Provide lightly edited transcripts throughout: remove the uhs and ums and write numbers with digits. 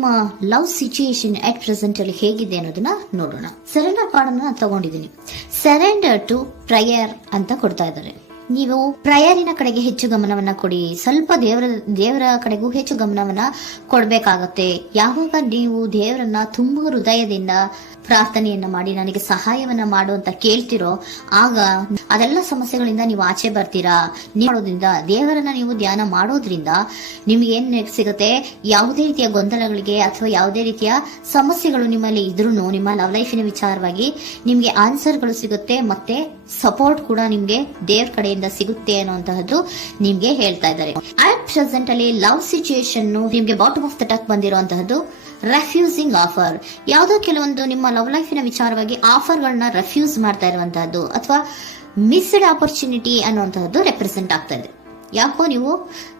ನಿಮ್ಮ love situation at present ಅಲ್ಲಿ ಹೇಗಿದೆ ಅನ್ನೋದನ್ನ ನೋಡೋಣ. ಸರೆಂಡರ್ ಕಾರ್ಡ್ ಅನ್ನ ತಗೊಂಡಿದ್ದೀನಿ. ಸರೆಂಡರ್ ಟು ಪ್ರಯರ್ ಅಂತ ಕೊಡ್ತಾ ಇದ್ದಾರೆ. ನೀವು ಪ್ರಯರಿನ ಕಡೆಗೆ ಹೆಚ್ಚು ಗಮನವನ್ನ ಕೊಡಿ. ಸ್ವಲ್ಪ ದೇವರ ಕಡೆಗೂ ಹೆಚ್ಚು ಗಮನವನ್ನ ಕೊಡ್ಬೇಕಾಗತ್ತೆ. ಯಾವಾಗ ನೀವು ದೇವರನ್ನ ತುಂಬಾ ಹೃದಯದಿಂದ ಪ್ರಾರ್ಥನೆಯನ್ನ ಮಾಡಿ ನನಗೆ ಸಹಾಯವನ್ನ ಮಾಡು ಅಂತ ಕೇಳ್ತಿರೋ, ಆಗ ಅದೆಲ್ಲ ಸಮಸ್ಯೆಗಳಿಂದ ನೀವು ಆಚೆ ಬರ್ತೀರಾ. ಮಾಡೋದ್ರಿಂದ, ದೇವರನ್ನ ನೀವು ಧ್ಯಾನ ಮಾಡೋದ್ರಿಂದ ನಿಮ್ಗೆ ಏನ್ ಸಿಗುತ್ತೆ, ಯಾವುದೇ ರೀತಿಯ ಗೊಂದಲಗಳಿಗೆ ಅಥವಾ ಯಾವುದೇ ರೀತಿಯ ಸಮಸ್ಯೆಗಳು ನಿಮ್ಮಲ್ಲಿ ಇದ್ರೂ ನಿಮ್ಮ ಲವ್ ಲೈಫಿನ ವಿಚಾರವಾಗಿ ನಿಮ್ಗೆ ಆನ್ಸರ್ಗಳು ಸಿಗುತ್ತೆ, ಮತ್ತೆ ಸಪೋರ್ಟ್ ಕೂಡ ನಿಮ್ಗೆ ದೇವ್ರ ಕಡೆಯಿಂದ ಸಿಗುತ್ತೆ ಅನ್ನುವಂತಹದ್ದು ನಿಮ್ಗೆ ಹೇಳ್ತಾ ಇದ್ದಾರೆ. ಅಟ್ ಪ್ರೆಸೆಂಟ್ ಅಲ್ಲಿ ಲವ್ ಸಿಚುಯೇಷನ್ ನಿಮ್ಗೆ ಬಾಟಮ್ ಆಫ್ ದ ಟಕ್ ಬಂದಿರುವಂತಹದ್ದು ರೆಫ್ಯೂಸಿಂಗ್ ಆಫರ್. ಯಾವುದೋ ಕೆಲವೊಂದು ನಿಮ್ಮ ಲವ್ ಲೈಫಿನ ವಿಚಾರವಾಗಿ ಆಫರ್ಗಳನ್ನ ರೆಫ್ಯೂಸ್ ಮಾಡ್ತಾ ಇರುವಂತಹದ್ದು ಅಥವಾ ಮಿಸ್ಡ್ ಆಪರ್ಚುನಿಟಿ ಅನ್ನುವಂತಹದ್ದು ರೆಪ್ರೆಸೆಂಟ್ ಆಗ್ತಾ ಇದೆ. ಯಾಕೋ ನೀವು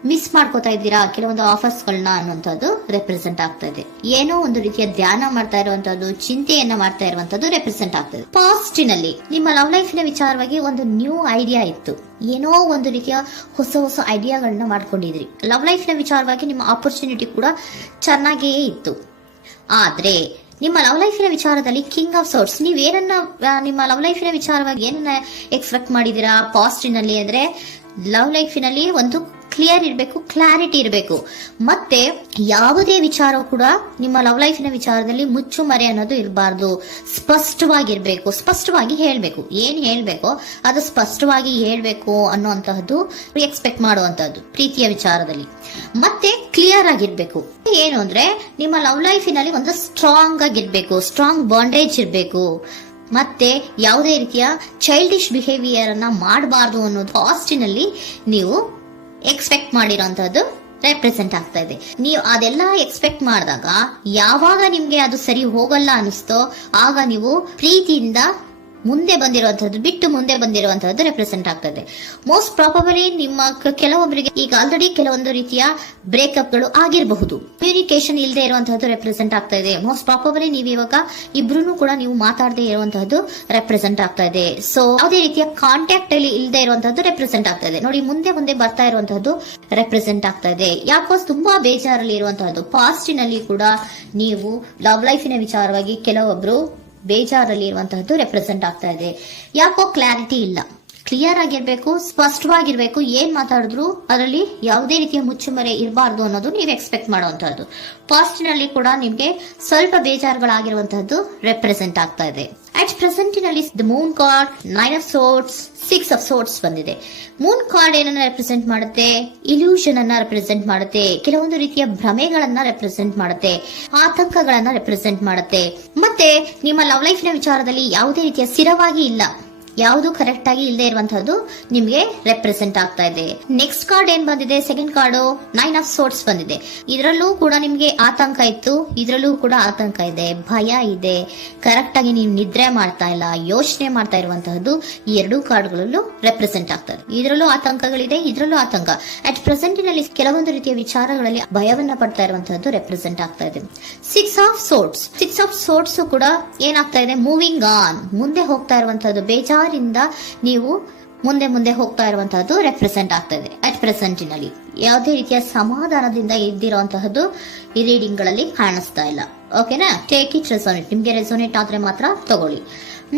ಮಿಸ್ ಮಾಡ್ಕೋತಾ ಇದ್ದೀರಾ ಕೆಲವೊಂದು ಆಫರ್ಸ್ಗಳನ್ನ ಅನ್ನುವಂಥದ್ದು ರೆಪ್ರೆಸೆಂಟ್ ಆಗ್ತಾ ಇದೆ. ಏನೋ ಒಂದು ರೀತಿಯ ಧ್ಯಾನ ಮಾಡ್ತಾ ಇರುವಂತದ್ದು, ಚಿಂತೆಯನ್ನ ಮಾಡ್ತಾ ಇರುವಂತದ್ದು ರೆಪ್ರೆಸೆಂಟ್ ಆಗ್ತದೆ. ಪಾಸ್ಟಿನಲ್ಲಿ ನಿಮ್ಮ ಲವ್ ಲೈಫಿನ ವಿಚಾರವಾಗಿ ಒಂದು ನ್ಯೂ ಐಡಿಯಾ ಇತ್ತು, ಏನೋ ಒಂದು ರೀತಿಯ ಹೊಸ ಐಡಿಯಾಗಳನ್ನ ಮಾಡ್ಕೊಂಡಿದ್ರಿ. ಲವ್ ಲೈಫಿನ ವಿಚಾರವಾಗಿ ನಿಮ್ಮ ಆಪರ್ಚುನಿಟಿ ಕೂಡ ಚೆನ್ನಾಗಿಯೇ ಇತ್ತು. ಆದ್ರೆ ನಿಮ್ಮ ಲವ್ ಲೈಫಿನ ವಿಚಾರದಲ್ಲಿ ಕಿಂಗ್ ಆಫ್ ಸೋರ್ಟ್ಸ್, ನೀವೇನನ್ನ ನಿಮ್ಮ ಲವ್ ಲೈಫಿನ ವಿಚಾರವಾಗಿ ಏನನ್ನ ಎಕ್ಸ್ಪೆಕ್ಟ್ ಮಾಡಿದೀರಾ ಪಾಸ್ಟಿನಲ್ಲಿ ಅಂದ್ರೆ, ಲವ್ ಲೈಫಿನಲ್ಲಿ ಒಂದು ಕ್ಲಿಯರ್ ಇರಬೇಕು, ಕ್ಲಾರಿಟಿ ಇರಬೇಕು, ಮತ್ತೆ ಯಾವುದೇ ವಿಚಾರ ಕೂಡ ನಿಮ್ಮ ಲವ್ ಲೈಫಿನ ವಿಚಾರದಲ್ಲಿ ಮುಚ್ಚು ಮರೆ ಅನ್ನೋದು ಇರಬಾರ್ದು. ಸ್ಪಷ್ಟವಾಗಿರ್ಬೇಕು, ಸ್ಪಷ್ಟವಾಗಿ ಹೇಳ್ಬೇಕು, ಏನ್ ಹೇಳ್ಬೇಕೋ ಅದು ಸ್ಪಷ್ಟವಾಗಿ ಹೇಳ್ಬೇಕು ಅನ್ನುವಂತಹದ್ದು ಎಕ್ಸ್ಪೆಕ್ಟ್ ಮಾಡುವಂತಹದ್ದು ಪ್ರೀತಿಯ ವಿಚಾರದಲ್ಲಿ. ಮತ್ತೆ ಕ್ಲಿಯರ್ ಆಗಿರ್ಬೇಕು. ಏನು ಅಂದ್ರೆ ನಿಮ್ಮ ಲವ್ ಲೈಫಿನಲ್ಲಿ ಒಂದು ಸ್ಟ್ರಾಂಗ್ ಆಗಿರ್ಬೇಕು, ಸ್ಟ್ರಾಂಗ್ ಬಾಂಡೇಜ್ ಇರಬೇಕು, ಮತ್ತೆ ಯಾವುದೇ ರೀತಿಯ ಚೈಲ್ಡಿಶ್ ಬಿಹೇವಿಯರ್ ಅನ್ನ ಮಾಡಬಾರ್ದು ಅನ್ನೋದು ಪಾಸ್ಟಿನಲ್ಲಿ ನೀವು ಎಕ್ಸ್ಪೆಕ್ಟ್ ಮಾಡಿರೋಂಥದ್ದು ರೆಪ್ರೆಸೆಂಟ್ ಆಗ್ತಾ ಇದೆ. ನೀವು ಅದೆಲ್ಲ ಎಕ್ಸ್ಪೆಕ್ಟ್ ಮಾಡಿದಾಗ ಯಾವಾಗ ನಿಮ್ಗೆ ಅದು ಸರಿ ಹೋಗಲ್ಲ ಅನಿಸ್ತೋ ಆಗ ನೀವು ಪ್ರೀತಿಯಿಂದ ಮುಂದೆ ಬಂದಿರುವಂತಹದ್ದು ಬಿಟ್ಟು ಮುಂದೆ ಬಂದಿರುವಂತಹದ್ದು ರೆಪ್ರೆಸೆಂಟ್ ಆಗ್ತದೆ. ಮೋಸ್ಟ್ ಪ್ರಾಬಬಲಿ ನಿಮ್ಮ ಕೆಲವೊಬ್ಬರಿಗೆ ಈಗ ಆಲ್ರೆಡಿ ಕೆಲವೊಂದು ರೀತಿಯ ಬ್ರೇಕಪ್ ಗಳು ಆಗಿರಬಹುದು, ಕಮ್ಯುನಿಕೇಶನ್ ಇಲ್ಲದೆ ಇರುವಂತಹದ್ದು ರೆಪ್ರೆಸೆಂಟ್ ಆಗ್ತಾ ಇದೆ. ಮೋಸ್ಟ್ ಪ್ರಾಬಬಲಿ ನೀವು ಇವಾಗ ಇಬ್ರು ಕೂಡ ನೀವು ಮಾತಾಡದೆ ಇರುವಂತಹದ್ದು ರೆಪ್ರೆಸೆಂಟ್ ಆಗ್ತಾ ಇದೆ. ಸೊ ಯಾವುದೇ ರೀತಿಯ ಕಾಂಟ್ಯಾಕ್ಟ್ ಅಲ್ಲಿ ಇಲ್ಲದೆ ಇರುವಂತಹದ್ದು ರೆಪ್ರೆಸೆಂಟ್ ಆಗ್ತಾ ಇದೆ. ನೋಡಿ, ಮುಂದೆ ಬರ್ತಾ ಇರುವಂತಹದ್ದು ರೆಪ್ರೆಸೆಂಟ್ ಆಗ್ತಾ ಇದೆ. ಯಾಕೋ ತುಂಬಾ ಬೇಜಾರಲ್ಲಿ ಇರುವಂತಹದ್ದು. ಪಾಸ್ಟಿನಲ್ಲಿ ಕೂಡ ನೀವು ಲವ್ ಲೈಫಿನ ವಿಚಾರವಾಗಿ ಕೆಲವೊಬ್ರು ಬೇಜಾರಲ್ಲಿ ಇರುವಂತಹದ್ದು ರೆಪ್ರೆಸೆಂಟ್ ಆಗ್ತಾ ಇದೆ. ಯಾಕೋ ಕ್ಲಾರಿಟಿ ಇಲ್ಲ, ಕ್ಲಿಯರ್ ಆಗಿರ್ಬೇಕು, ಸ್ಪಷ್ಟವಾಗಿರ್ಬೇಕು. ಏನ್ ಮಾತಾಡಿದ್ರು ಅದರಲ್ಲಿ ಯಾವುದೇ ರೀತಿಯ ಮುಚ್ಚುಮರೆ ಇರಬಾರ್ದು ಅನ್ನೋದು ನೀವು ಎಕ್ಸ್ಪೆಕ್ಟ್ ಮಾಡುವಂತಹದ್ದು. ಪಾಸ್ಟಿನಲ್ಲಿ ಕೂಡ ನಿಮ್ಗೆ ಸ್ವಲ್ಪ ಬೇಜಾರುಗಳಾಗಿರುವಂತಹದ್ದು ರೆಪ್ರೆಸೆಂಟ್ ಆಗ್ತಾ ಇದೆ. ಅಟ್ ಪ್ರೆಸೆಂಟಿನಲ್ಲಿ the moon card, 9 of swords, 6 of swords ಬಂದಿದೆ. ಮೂನ್ ಕಾರ್ಡ್ ಏನನ್ನ ರೆಪ್ರೆಸೆಂಟ್ ಮಾಡುತ್ತೆ? ಇಲ್ಯೂಷನ್ ಅನ್ನ ರೆಪ್ರೆಸೆಂಟ್ ಮಾಡುತ್ತೆ, ಕೆಲವೊಂದು ರೀತಿಯ ಭ್ರಮೆಗಳನ್ನ ರೆಪ್ರೆಸೆಂಟ್ ಮಾಡುತ್ತೆ, ಆತಂಕಗಳನ್ನ ರೆಪ್ರೆಸೆಂಟ್ ಮಾಡುತ್ತೆ. ಮತ್ತೆ ನಿಮ್ಮ ಲವ್ ಲೈಫಿನ ವಿಚಾರದಲ್ಲಿ ಯಾವುದೇ ರೀತಿಯ ಸ್ಥಿರವಾಗಿ ಇಲ್ಲ, ಯಾವುದು ಕರೆಕ್ಟ್ ಆಗಿ ಇಲ್ಲದೆ ಇರುವಂತಹದ್ದು ನಿಮ್ಗೆ ರೆಪ್ರೆಸೆಂಟ್ ಆಗ್ತಾ ಇದೆ. ನೆಕ್ಸ್ಟ್ ಕಾರ್ಡ್ ಏನ್ ಬಂದಿದೆ? ಸೆಕೆಂಡ್ ಕಾರ್ಡ್ 9 of swords ಬಂದಿದೆ. ಇದರಲ್ಲೂ ಕೂಡ ನಿಮ್ಗೆ ಆತಂಕ ಇತ್ತು, ಇದರಲ್ಲೂ ಕೂಡ ಆತಂಕ ಇದೆ, ಭಯ ಇದೆ, ಕರೆಕ್ಟ್ ಆಗಿ ನೀವು ನಿದ್ರೆ ಮಾಡ್ತಾ ಇಲ್ಲ, ಯೋಚನೆ ಮಾಡ್ತಾ ಇರುವಂತಹದ್ದು ಈ ಎರಡೂ ಕಾರ್ಡ್ಗಳಲ್ಲೂ ರೆಪ್ರೆಸೆಂಟ್ ಆಗ್ತದೆ. ಇದರಲ್ಲೂ ಆತಂಕಗಳಿದೆ, ಇದರಲ್ಲೂ ಆತಂಕ. ಅಟ್ ಪ್ರೆಸೆಂಟಿನಲ್ಲಿ ಕೆಲವೊಂದು ರೀತಿಯ ವಿಚಾರಗಳಲ್ಲಿ ಭಯವನ್ನ ಪಡ್ತಾ ಇರುವಂತಹದ್ದು ರೆಪ್ರೆಸೆಂಟ್ ಆಗ್ತಾ ಇದೆ. 6 of swords ಕೂಡ ಏನಾಗ್ತಾ ಇದೆ? ಮೂವಿಂಗ್ ಆನ್, ಮುಂದೆ ಹೋಗ್ತಾ ಇರುವಂತಹದ್ದು, ಬೇಜಾರಿಂದ ನೀವು ಮುಂದೆ ಹೋಗ್ತಾ ಇರುವಂತಹದ್ದು ರೆಪ್ರೆಸೆಂಟ್ ಆಗ್ತದೆ. ಅಟ್ ಪ್ರೆಸೆಂಟಿನಲ್ಲಿ ಯಾವುದೇ ರೀತಿಯ ಸಮಾಧಾನದಿಂದ ಇದ್ದಿರುವಂತಹದ್ದು ಈ ರೀಡಿಂಗ್ ಗಳಲ್ಲಿ ಕಾಣಿಸ್ತಾ ಇಲ್ಲ. ಓಕೆನಾ? ಟೇಕ್ ಇಟ್ ರೆಸೋನೇಟ್, ನಿಮ್ಗೆ ರೆಸೋನೇಟ್ ಆದ್ರೆ ಮಾತ್ರ ತಗೊಳ್ಳಿ.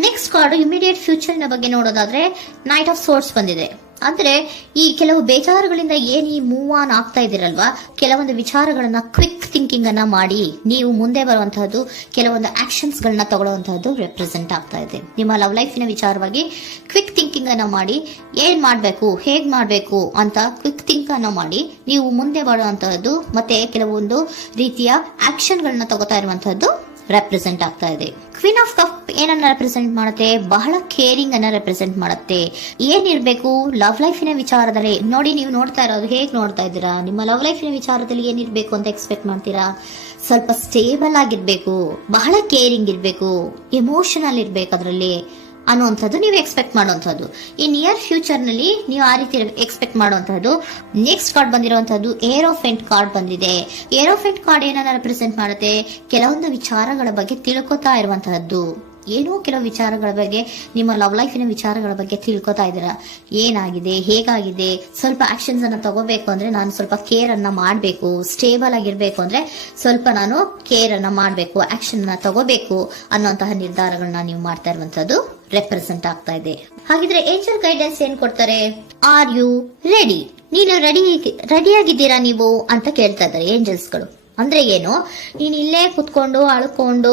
ನೆಕ್ಸ್ಟ್ ಕಾರ್ಡ್ ಇಮಿಡಿಯೇಟ್ ಫ್ಯೂಚರ್ ನ ಬಗ್ಗೆ ನೋಡೋದಾದ್ರೆ ನೈಟ್ ಆಫ್ ಸೋರ್ಟ್ಸ್ ಬಂದಿದೆ. ಅಂದ್ರೆ ಈ ಕೆಲವು ಬೇಜಾರುಗಳಿಂದ ಏನ್ ಈ ಮೂವ್ ಆನ್ ಆಗ್ತಾ ಇದ್ದೀರಲ್ವಾ, ಕೆಲವೊಂದು ವಿಚಾರಗಳನ್ನ ಕ್ವಿಕ್ ಥಿಂಕಿಂಗ್ ಅನ್ನ ಮಾಡಿ ನೀವು ಮುಂದೆ ಬರುವಂತಹದ್ದು, ಕೆಲವೊಂದು ಆಕ್ಷನ್ಸ್ ಗಳನ್ನ ತಗೊಳ್ಳುವಂತಹದ್ದು ರೆಪ್ರೆಸೆಂಟ್ ಆಗ್ತಾ ಇದೆ. ನಿಮ್ಮ ಲವ್ ಲೈಫಿನ ವಿಚಾರವಾಗಿ ಕ್ವಿಕ್ ಥಿಂಕಿಂಗ್ ಅನ್ನ ಮಾಡಿ ಏನ್ ಮಾಡ್ಬೇಕು, ಹೇಗ್ ಮಾಡ್ಬೇಕು ಅಂತ ಕ್ವಿಕ್ ಥಿಂಕ್ ಅನ್ನ ಮಾಡಿ ನೀವು ಮುಂದೆ ಬರುವಂತಹದ್ದು, ಮತ್ತೆ ಕೆಲವೊಂದು ರೀತಿಯ ಆಕ್ಷನ್ ಗಳನ್ನ ತಗೋತಾ ಇರುವಂತಹದ್ದು ರೆಪ್ರೆಸೆಂಟ್ ಆಗ್ತಾ ಇದೆ. ಕ್ವೀನ್ ಆಫ್ ಕಪ್ ಏನನ್ನ ರೆಪ್ರೆಸೆಂಟ್ ಮಾಡುತ್ತೆ? ಬಹಳ ಕೇರಿಂಗ್ ಅನ್ನ ರೆಪ್ರೆಸೆಂಟ್ ಮಾಡುತ್ತೆ. ಏನಿರ್ಬೇಕು ಲವ್ ಲೈಫಿನ ವಿಚಾರದಲ್ಲಿ? ನೋಡಿ, ನೀವು ನೋಡ್ತಾ ಇರೋದು ಹೇಗ್ ನೋಡ್ತಾ ಇದ್ದೀರಾ? ನಿಮ್ಮ ಲವ್ ಲೈಫಿನ ವಿಚಾರದಲ್ಲಿ ಏನಿರ್ಬೇಕು ಅಂತ ಎಕ್ಸ್ಪೆಕ್ಟ್ ಮಾಡ್ತೀರಾ? ಸ್ವಲ್ಪ ಸ್ಟೇಬಲ್ ಆಗಿರ್ಬೇಕು, ಬಹಳ ಕೇರಿಂಗ್ ಇರ್ಬೇಕು, ಎಮೋಷನಲ್ ಇರ್ಬೇಕು ಅದರಲ್ಲಿ ಅನ್ನುವಂಥದ್ದು ನೀವು ಎಕ್ಸ್ಪೆಕ್ಟ್ ಮಾಡುವಂಥದ್ದು. ಈ ನಿಯರ್ ಫ್ಯೂಚರ್ ನಲ್ಲಿ ನೀವು ಆ ರೀತಿ ಎಕ್ಸ್ಪೆಕ್ಟ್ ಮಾಡುವಂತಹದ್ದು. ನೆಕ್ಸ್ಟ್ ಕಾರ್ಡ್ ಬಂದಿರುವಂತಹದ್ದು ಏರೋಫೆಂಟ್ ಕಾರ್ಡ್ ಬಂದಿದೆ. ಏರೋಫೆಂಟ್ ಕಾರ್ಡ್ ಏನನ್ನ ರೆಪ್ರೆಸೆಂಟ್ ಮಾಡುತ್ತೆ? ಕೆಲವೊಂದು ವಿಚಾರಗಳ ಬಗ್ಗೆ ತಿಳ್ಕೊತಾ ಇರುವಂತಹದ್ದು, ಏನೋ ಕೆಲವು ವಿಚಾರಗಳ ಬಗ್ಗೆ, ನಿಮ್ಮ ಲವ್ ಲೈಫಿನ ವಿಚಾರಗಳ ಬಗ್ಗೆ ತಿಳ್ಕೊತಾ ಇದ್ದೀರಾ. ಏನಾಗಿದೆ, ಹೇಗಾಗಿದೆ, ಸ್ವಲ್ಪ ಆಕ್ಷನ್ಸ್ ಅನ್ನ ತಗೋಬೇಕು ಅಂದ್ರೆ ನಾನು ಸ್ವಲ್ಪ ಕೇರ್ ಅನ್ನ ಮಾಡಬೇಕು, ಸ್ಟೇಬಲ್ ಆಗಿರ್ಬೇಕು ಅಂದ್ರೆ ಸ್ವಲ್ಪ ನಾನು ಕೇರ್ ಅನ್ನ ಮಾಡಬೇಕು, ಆಕ್ಷನ್ ಅನ್ನ ತಗೋಬೇಕು ಅನ್ನುವಂತಹ ನಿರ್ಧಾರಗಳನ್ನ ನೀವು ಮಾಡ್ತಾ ಇರುವಂತದ್ದು ರೆಪ್ರೆಸೆಂಟ್ ಆಗ್ತಾ ಇದೆ. ಹಾಗಿದ್ರೆ ಏಂಜಲ್ ಗೈಡೆನ್ಸ್ ಏನ್ ಕೊಡ್ತಾರೆ? Are you ready? ನೀನು ರೆಡಿಯಾಗಿದ್ದೀರಾ ನೀವು ಅಂತ ಕೇಳ್ತಾ ಇದ್ದಾರೆ ಏಂಜಲ್ಸ್ ಗಳು. ಅಂದ್ರೆ ಏನು, ನೀನ್ ಇಲ್ಲೇ ಕುತ್ಕೊಂಡು ಅಳ್ಕೊಂಡು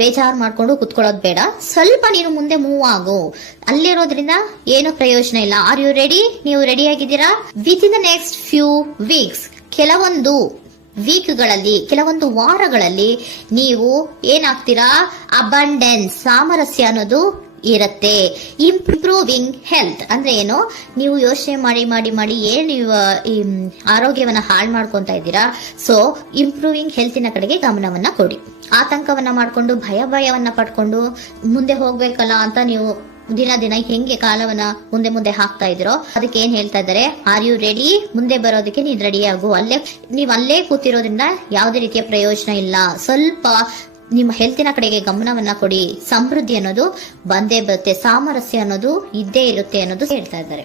ಬೇಜಾರ್ ಮಾಡ್ಕೊಂಡು ಕುತ್ಕೊಳ್ಳೋದು ಬೇಡ, ಸ್ವಲ್ಪ ನೀನು ಮುಂದೆ ಮೂವ್ ಆಗು. ಅಲ್ಲಿರೋದ್ರಿಂದ ಏನು ಪ್ರಯೋಜನ ಇಲ್ಲ. Are you ready? ನೀವು ರೆಡಿ ಆಗಿದ್ದೀರಾ? Within the next few weeks, ಕೆಲವೊಂದು ವೀಕ್ಗಳಲ್ಲಿ, ಕೆಲವೊಂದು ವಾರಗಳಲ್ಲಿ ನೀವು ಏನಾಗ್ತೀರಾ? ಅಬಂಡೆನ್ಸ್, ಸಾಮರಸ್ಯ ಅನ್ನೋದು ಇರುತ್ತೆ. ಇಂಪ್ರೂವಿಂಗ್ ಹೆಲ್ತ್ ಅಂದ್ರೆ ಏನು, ನೀವು ಯೋಚನೆ ಮಾಡಿ ಮಾಡಿ ಮಾಡಿ ಏನ್ ನೀವು ಆರೋಗ್ಯವನ್ನ ಹಾಳು ಮಾಡ್ಕೊಂತ ಇದ್ದೀರಾ. ಸೊ ಇಂಪ್ರೂವಿಂಗ್ ಹೆಲ್ತಿನ ಕಡೆಗೆ ಗಮನವನ್ನ ಕೊಡಿ. ಆತಂಕವನ್ನ ಮಾಡ್ಕೊಂಡು ಭಯವನ್ನ ಪಡ್ಕೊಂಡು ಮುಂದೆ ಹೋಗ್ಬೇಕಲ್ಲ ಅಂತ ನೀವು ದಿನ ದಿನ ಹೆಂಗೆ ಕಾಲವನ್ನ ಮುಂದೆ ಹಾಕ್ತಾ ಇದ್ರೋ ಅದಕ್ಕೆ ಏನ್ ಹೇಳ್ತಾ ಇದ್ದಾರೆ? Are you ready? ಮುಂದೆ ಬರೋದಕ್ಕೆ ನೀನ್ ರೆಡಿ ಆಗು. ನೀವ್ ಅಲ್ಲೇ ಕೂತಿರೋದ್ರಿಂದ ಯಾವುದೇ ರೀತಿಯ ಪ್ರಯೋಜನ ಇಲ್ಲ. ಸ್ವಲ್ಪ ನಿಮ್ಮ ಹೆಲ್ತಿನ ಕಡೆಗೆ ಗಮನವನ್ನ ಕೊಡಿ. ಸಮೃದ್ಧಿ ಅನ್ನೋದು ಬಂದೇ ಬರುತ್ತೆ, ಸಾಮರಸ್ಯ ಅನ್ನೋದು ಇದ್ದೇ ಇರುತ್ತೆ ಅನ್ನೋದು ಹೇಳ್ತಾ ಇದ್ದಾರೆ.